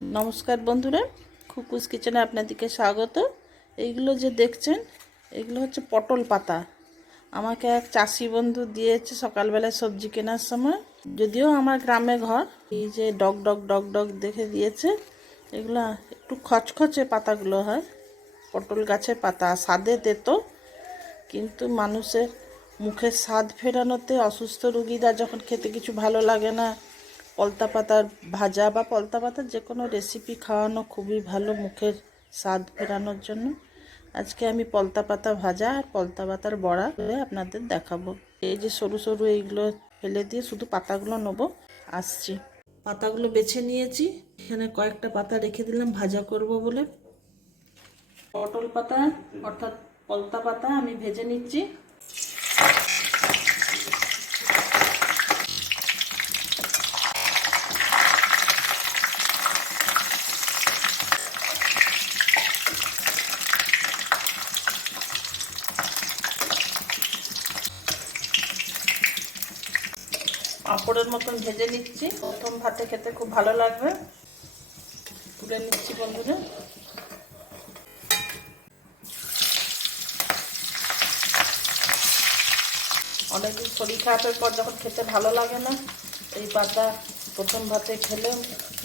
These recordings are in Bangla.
নমস্কার বন্ধুরা, খুকুস কিচেনে আপনাদেরকে স্বাগত। এইগুলো যে দেখছেন, এগুলো হচ্ছে পটল পাতা। আমাকে এক চাষি বন্ধু দিয়েছে সকালবেলায় সবজি কেনার সময়। যদিও আমার গ্রামে ঘর, এই যে ডগ ডগ ডগ ডগ দেখে দিয়েছে, এগুলো একটু খচখচে পাতাগুলো হয়। পটল গাছের পাতা, স্বাদে তেতো, কিন্তু মানুষের মুখের স্বাদ ফেরানোতে অসুস্থ রুগীরা যখন খেতে কিছু ভালো লাগে না পলতা পাতার ভাজা বা পলতা পাতার যে কোনো রেসিপি খাওয়ানো খুবই ভালো মুখের স্বাদ ফেরানোর জন্য। আজকে আমি পলতা পাতা ভাজা আর পলতা পাতার বড়া করে আপনাদের দেখাবো। এই যে সরু সরু এইগুলো ফেলে দিয়ে শুধু পাতাগুলো নেব। আসছি। পাতাগুলো বেছে নিয়েছি। এখানে কয়েকটা পাতা রেখে দিলাম, ভাজা করব বলে। পটল পাতা অর্থাৎ পলতা পাতা আমি ভেজে নিচ্ছি। পাঁপড়ের মতন ভেজে নিচ্ছি। প্রথম ভাতে খেতে খুব ভালো লাগবে। তুলে নিচ্ছি বন্ধুরা। অনেকদিন শরীর খারাপের পর যখন খেতে ভালো লাগে না, এই পাতা প্রথম ভাতে খেলে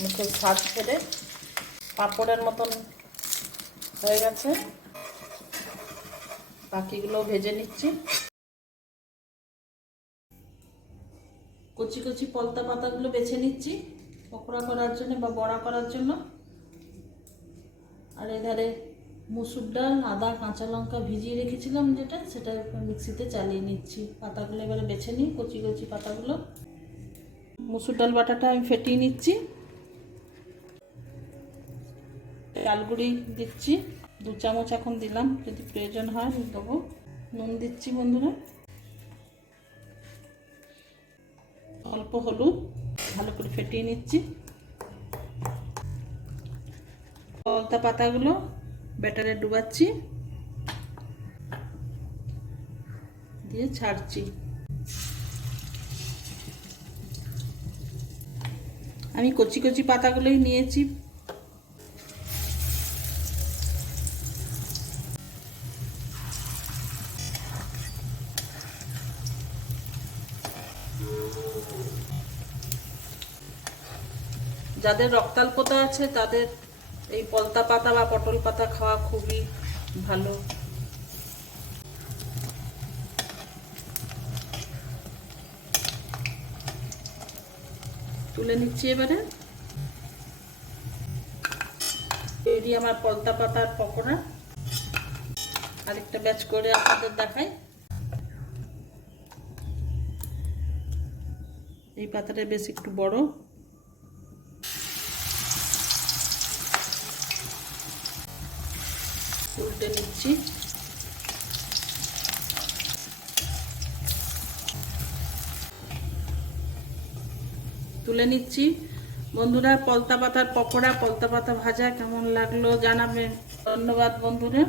মুখে স্বাদ ফেরে। পাঁপড়ের মতন হয়ে গেছে। বাকিগুলো ভেজে নিচ্ছি। কচি কচি পলতা পাতাগুলো বেছে নিচ্ছি পকোড়া করার জন্য বা বড়া করার জন্য। আর এধারে মুসুর ডাল, আদা, কাঁচা লঙ্কা ভিজিয়ে রেখেছিলাম যেটা, সেটা মিক্সিতে চালিয়ে নিচ্ছি। পাতাগুলো এবারে বেছে নিই, কচি কচি পাতাগুলো। মুসুর ডাল বাটাটা আমি ফেটিয়ে নিচ্ছি। চালগুড়ি দিচ্ছি। দু চামচ এখন দিলাম, যদি প্রয়োজন হয় দেবো। নুন দিচ্ছি বন্ধুরা। অল্প হলুদ, ভালো করে ফেটিয়ে নিচ্ছি। কলতা পাতাগুলো ব্যাটারে ডুবাচ্ছি। দিয়ে ছাড়ছি। আমি কচি কচি পাতাগুলোই নিয়েছি। যাদের রক্তাল্পতা আছে, তাদের এই পলতা পাতা বা পটল পাতা খাওয়া খুবই ভালো। তুলে নিচ্ছি এবারে। এটি আমার পলতা পাতার পকোড়া। আরেকটা ব্যাচ করে আপনাদের দেখাই। এই পাতাটা বেশ একটু বড়। উল্টে নিচ্ছি। তুলে নিচ্ছি। বন্ধুরা, পলতা পাতার পকোড়া, পলতা পাতা ভাজা কেমন লাগল জানাবেন। ধন্যবাদ বন্ধুরা।